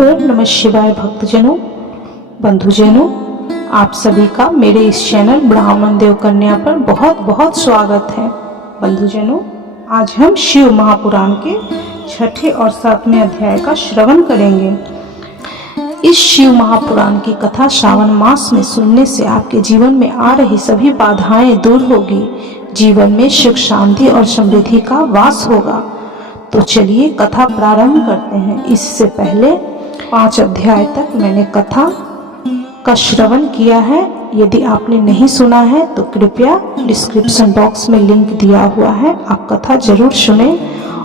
ओम नमः शिवाय भक्तजनों, बंधुजनों, आप सभी का मेरे इस चैनल ब्राह्मण देव कन्या पर बहुत बहुत स्वागत है। बंधुजनों, आज हम शिव महापुराण के छठे और सातवें अध्याय का श्रवण करेंगे। इस शिव महापुराण की कथा श्रावण मास में सुनने से आपके जीवन में आ रही सभी बाधाएं दूर होगी, जीवन में सुख शांति और समृद्धि का वास होगा। तो चलिए कथा प्रारंभ करते हैं। इससे पहले 5 अध्याय तक मैंने कथा का श्रवण किया है। यदि आपने नहीं सुना है तो कृपया डिस्क्रिप्शन बॉक्स में लिंक दिया हुआ है, आप कथा जरूर सुने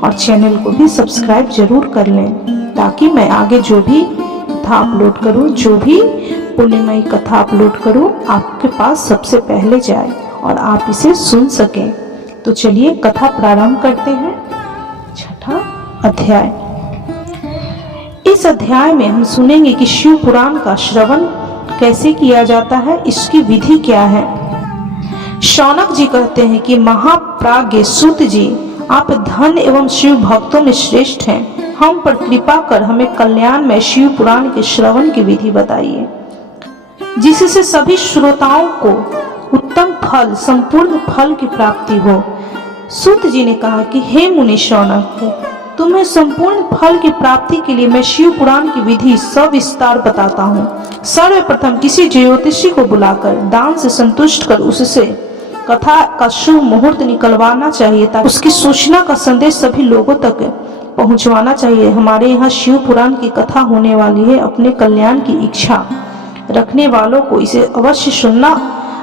और चैनल को भी सब्सक्राइब जरूर कर लें, ताकि मैं आगे जो भी कथा अपलोड करूं, जो भी पुण्यमयी कथा अपलोड करूं, आपके पास सबसे पहले जाए और आप इसे सुन सकें। तो चलिए कथा प्रारंभ करते हैं। छठा अध्याय। इस अध्याय में हम सुनेंगे कि शिव पुराण का श्रवण कैसे किया जाता है, इसकी विधि क्या है। शौनक जी कहते हैं कि महाप्राज्ञ सूत जी, आप धन एवं शिव भक्तों में श्रेष्ठ हैं। हम पर कृपा कर हमें कल्याण में शिव पुराण के श्रवण की विधि बताइए, जिससे सभी श्रोताओं को उत्तम फल, संपूर्ण फल की प्राप्ति हो। सूत जी ने कहा कि हे मुनि शौनक, तुम्हें संपूर्ण फल की प्राप्ति के लिए मैं शिव पुराण की विधि सविस्तार बताता हूँ। सर्वप्रथम किसी ज्योतिषी को बुलाकर दान से संतुष्ट कर उससे कथा का शुभ मुहूर्त निकलवाना चाहिए, ताकि उसकी सूचना का संदेश सभी लोगों तक पहुंचवाना चाहिए। हमारे यहाँ शिव पुराण की कथा होने वाली है। अपने कल्याण की इच्छा रखने वालों को इसे अवश्य सुनना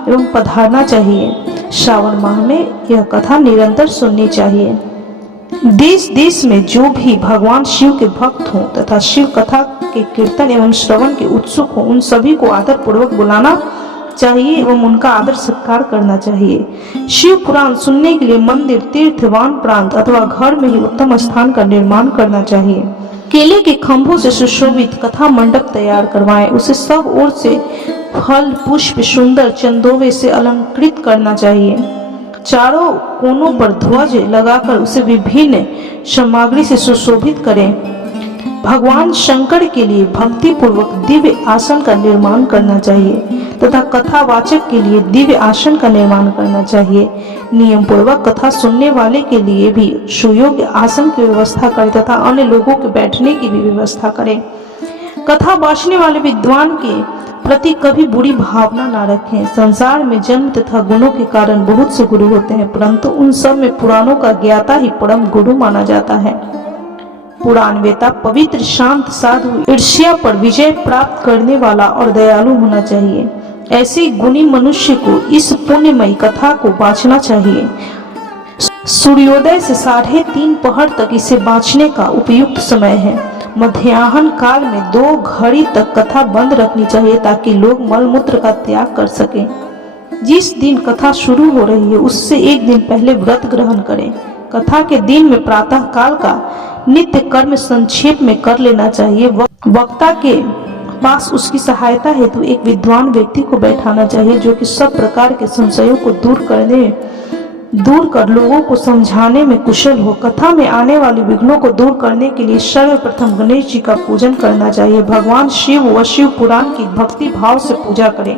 एवं पधारना चाहिए। श्रावण माह में यह कथा निरंतर सुननी चाहिए। देश देश में जो भी भगवान शिव के भक्त हों तथा शिव कथा के कीर्तन एवं श्रवण के उत्सुक हों, उन सभी को आदर पूर्वक बुलाना चाहिए एवं उनका आदर सत्कार करना चाहिए। शिव पुराण सुनने के लिए मंदिर, तीर्थ, वन प्रांत अथवा घर में ही उत्तम स्थान का निर्माण करना चाहिए। केले के खंभों से सुशोभित कथा मंडप तैयार करवाएं। उसे सब ओर से फल, पुष्प, सुंदर चंदोवे से अलंकृत करना चाहिए। चारों कोनों पर ध्वज लगाकर उसे विभिन्न सामग्री से सुशोभित करें। भगवान शंकर के लिए भक्ति पूर्वक दिव्य आसन का निर्माण करना चाहिए तथा कथावाचक के लिए दिव्य आसन का निर्माण करना चाहिए। नियम पूर्वक कथा सुनने वाले के लिए भी सुयोग्य आसन की व्यवस्था करें तथा अन्य लोगों के बैठने की भी व्यवस्था करें। कथा बांटने वाले विद्वान के प्रति कभी बुरी भावना न रखें। संसार में जन्म तथा गुणों के कारण बहुत से गुरु होते हैं, परंतु उन सब में पुराणों का ज्ञाता ही परम गुरु माना जाता है। पुराण वेता पवित्र, शांत, साधु, ईर्ष्या पर विजय प्राप्त करने वाला और दयालु होना चाहिए। ऐसे गुणी मनुष्य को इस पुण्यमयी कथा को बांचना चाहिए। सूर्योदय से 3:30 पहर तक इसे बांचने का उपयुक्त समय है। मध्याह्न काल में 2 घड़ी तक कथा बंद रखनी चाहिए, ताकि लोग मलमूत्र का त्याग कर सकें। जिस दिन कथा शुरू हो रही है उससे एक दिन पहले व्रत ग्रहण करें। कथा के दिन में प्रातः काल का नित्य कर्म संक्षेप में कर लेना चाहिए। वक्ता के पास उसकी सहायता हेतु एक विद्वान व्यक्ति को बैठाना चाहिए, जो कि सब प्रकार के संशयों को दूर कर लोगों को समझाने में कुशल हो। कथा में आने वाले विघ्नों को दूर करने के लिए सर्वप्रथम गणेश जी का पूजन करना चाहिए। भगवान शिव व शिव पुराण की भक्ति भाव से पूजा करें।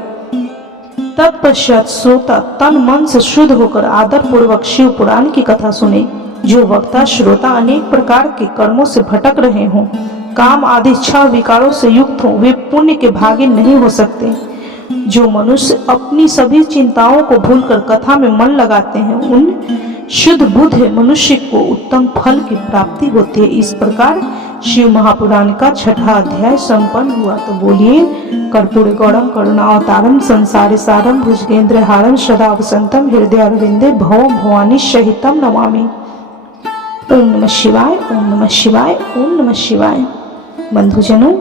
तत्पश्चात श्रोता तन मन से शुद्ध होकर आदर पूर्वक शिव पुराण की कथा सुने। जो वक्ता श्रोता अनेक प्रकार के कर्मों से भटक रहे हों, काम आदि इच्छा विकारों से युक्त हों, वे पुण्य के भागी नहीं हो सकते। जो मनुष्य अपनी सभी चिंताओं को भूलकर कथा में मन लगाते हैं, उन शुद्ध बुद्ध मनुष्य को उत्तम फल की प्राप्ति होती है। इस प्रकार शिव महापुराण का छठा अध्याय संपन्न हुआ। तो बोलिए, कर्पूर गौरम करुणावतारम संसारे सारम भुजगेंद्र हारम सदा वसंतम हृदय अरविंदे भवम भवानी सहितम नमामि। ओम नमः शिवाय, ओम नमः शिवाय, ओम नमः शिवाय। बंधुजनों,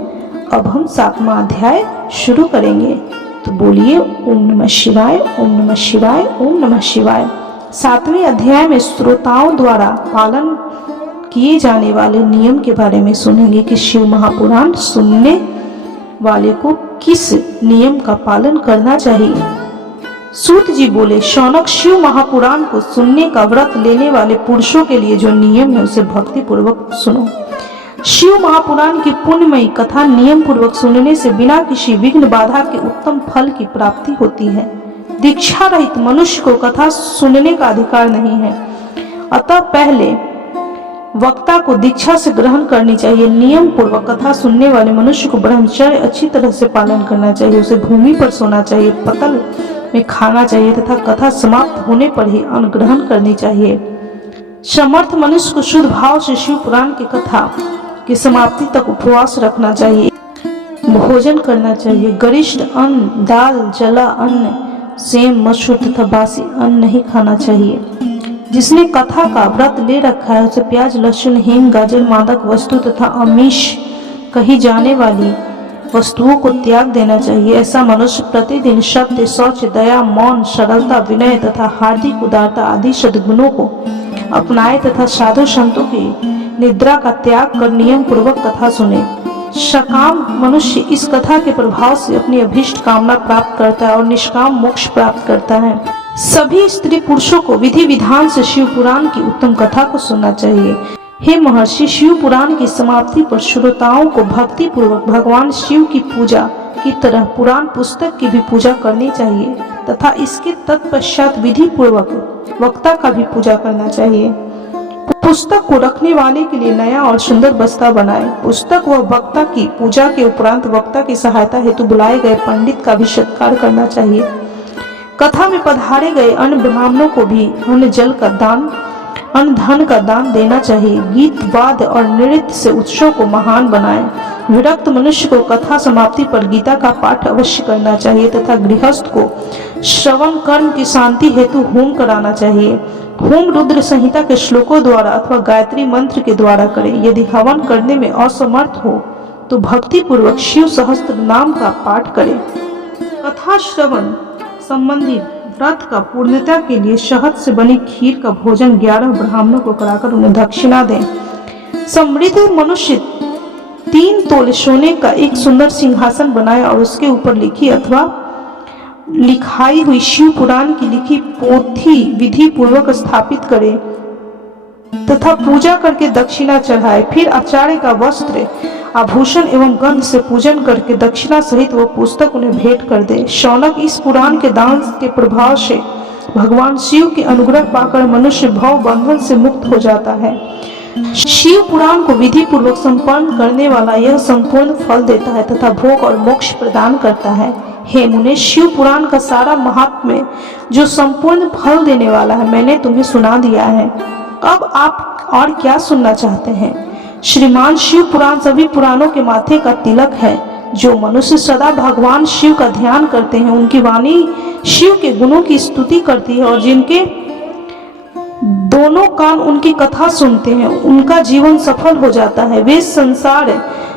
अब हम 7वां अध्याय शुरू करेंगे। तो बोलिए, ओम नमः शिवाय, ओम नमः शिवाय, ओम नमः शिवाय। 7वें अध्याय में श्रोताओं द्वारा पालन किए जाने वाले नियम के बारे में सुनेंगे कि शिव महापुराण सुनने वाले को किस नियम का पालन करना चाहिए। सूत जी बोले, शौनक, शिव महापुराण को सुनने का व्रत लेने वाले पुरुषों के लिए जो नियम है उसे भक्ति पूर्वक सुनो। शिव महापुराण की पुण्यमयी कथा नियम पूर्वक सुनने से बिना किसी विघ्न बाधा के उत्तम फल की प्राप्ति होती है। दीक्षा रहित मनुष्य को कथा सुनने का अधिकार नहीं है, अतः पहले वक्ता को दीक्षा से ग्रहण करनी चाहिए। नियम पूर्वक कथा सुनने वाले मनुष्य को ब्रह्मचर्य अच्छी तरह से पालन करना चाहिए। उसे भूमि पर सोना चाहिए, पतल में खाना चाहिए तथा कथा समाप्त होने पर ही अन्न ग्रहण करनी चाहिए। समर्थ मनुष्य को शुद्ध भाव से शिव पुराण की कथा की समाप्ति तक उपवास रखना चाहिए, भोजन करना चाहिए। गरिष्ठ अन्न, दाल, जला अन्न, सेम, मसूर तथा बासी अन्न नहीं खाना चाहिए। जिसने कथा का व्रत ले रखा है उसे प्याज, लहसुन, हींग, गाजर, मादक वस्तु तथा आमिष कही जाने वाली वस्तुओं को त्याग देना चाहिए। ऐसा मनुष्य प्रतिदिन सत्य, शौच, दया, मौन, सरलता, विनय तथा हार्दिक उदारता आदि सद्गुणों को अपनाए तथा साधु संतों की निद्रा का त्याग कर नियम पूर्वक कथा सुने। सकाम मनुष्य इस कथा के प्रभाव से अपनी अभीष्ट कामना प्राप्त करता है और निष्काम मोक्ष प्राप्त करता है। सभी स्त्री पुरुषों को विधि विधान से शिव पुराण की उत्तम कथा को सुनना चाहिए। हे महर्षि, शिव पुराण की समाप्ति पर श्रोताओं को भक्ति पूर्वक भगवान शिव की पूजा की तरह पुराण पुस्तक की भी पूजा करनी चाहिए तथा इसके तत्पश्चात विधि पूर्वक वक्ता का भी पूजा करना चाहिए। पुस्तक को रखने वाले के लिए नया और सुंदर बस्ता बनाए। पुस्तक व वक्ता की पूजा के उपरांत वक्ता की सहायता हेतु बुलाए गए पंडित का भी सत्कार करना चाहिए। कथा में पधारे गए अन्य ब्राह्मणों को भी अन्न जल का दान, अन्न धन का दान देना चाहिए। गीत, वाद्य और नृत्य से उत्सव को महान बनाएं। विरक्त मनुष्य को कथा समाप्ति पर गीता का पाठ अवश्य करना चाहिए तथा गृहस्थ को श्रवण कर्म की शांति हेतु होम कराना चाहिए। होम रुद्र संहिता के श्लोकों द्वारा अथवा गायत्री मंत्र के द्वारा करें। यदि हवन करने में असमर्थ हो तो भक्ति पूर्वक शिव सहस्त्र नाम का पाठ करें। कथा श्रवण संबंधी व्रत का पूर्णता के लिए शहद से बनी खीर का भोजन 11 ब्राह्मणों को कराकर उन्हें दक्षिणा दें। समृद्ध मनुष्य 3 तोले सोने का एक सुंदर सिंहासन बनाए और उसके ऊपर लिखी अथवा लिखाई हुई शिव पुराण की लिखी पोथी विधि पूर्वक स्थापित करे तथा पूजा करके दक्षिणा चढ़ाए। फिर आचार्य का वस्त्र, आभूषण एवं गंध से पूजन करके दक्षिणा सहित वह पुस्तक उन्हें भेंट कर दे। शौनक, इस पुराण के दान के प्रभाव से भगवान शिव के अनुग्रह पाकर मनुष्य भव बंधन से मुक्त हो जाता है। शिव पुराण को विधि पूर्वक संपन्न करने वाला यह संपूर्ण फल देता है तथा भोग और मोक्ष प्रदान करता है। हे मुने, शिव पुराण का सारा महात्म्य जो संपूर्ण फल देने वाला है मैंने तुम्हें सुना दिया है। अब आप और क्या सुनना चाहते हैं? श्रीमान, शिव पुराण सभी पुराणों के माथे का तिलक है। जो मनुष्य सदा भगवान शिव का ध्यान करते हैं उनकी वाणी शिव के गुणों की स्तुति करती है और जिनके दोनों कान उनकी कथा सुनते हैं उनका जीवन सफल हो जाता है। वे संसार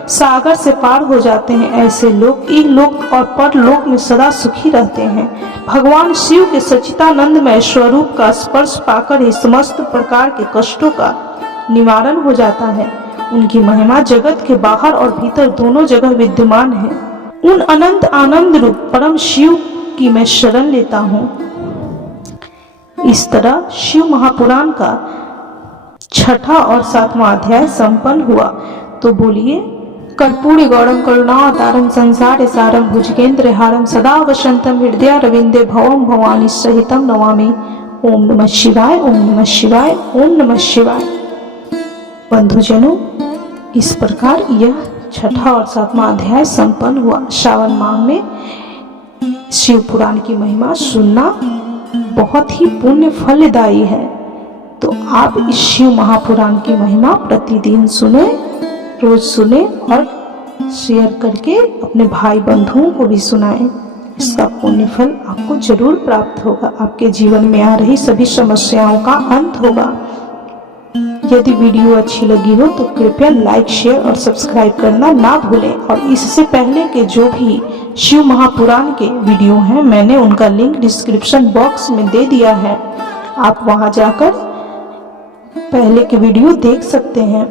सागर से पार हो जाते हैं। ऐसे लोग इहलोक और परलोक में सदा सुखी रहते हैं। भगवान शिव के सच्चिदानंदमय स्वरूप का स्पर्श पाकर ही समस्त प्रकार के कष्टों का निवारण हो जाता है। उनकी महिमा जगत के बाहर और भीतर दोनों जगह विद्यमान है। उन अनंत आनंद रूप परम शिव की मैं शरण लेता हूँ। इस तरह शिव महापुराण का 6ठा और 7वां अध्याय संपन्न हुआ। तो बोलिए, कर्पूरी गौरम करुणावतारम संसार सारम भुजगेंद्र हारम सदा वसंतम हृदय रविंदे भवम भवानी सहितम नमामि। ओम नमः शिवाय, ओम नमः शिवाय, ओम नमः शिवाय। बंधुजनों, इस प्रकार यह 6ठा और 7वां अध्याय संपन्न हुआ। श्रावण माह में शिव पुराण की महिमा सुनना बहुत ही पुण्य फलदायी है। तो आप इस शिव महापुराण की महिमा प्रतिदिन सुने, रोज सुने और शेयर करके अपने भाई बंधुओं को भी सुनाएं। इसका पुण्य फल आपको जरूर प्राप्त होगा। आपके जीवन में आ रही सभी समस्याओं का अंत होगा। यदि वीडियो अच्छी लगी हो तो कृपया लाइक, शेयर और सब्सक्राइब करना ना भूलें। और इससे पहले के जो भी शिव महापुराण के वीडियो हैं मैंने उनका लिंक डिस्क्रिप्शन बॉक्स में दे दिया है। आप वहां जाकर पहले के वीडियो देख सकते हैं।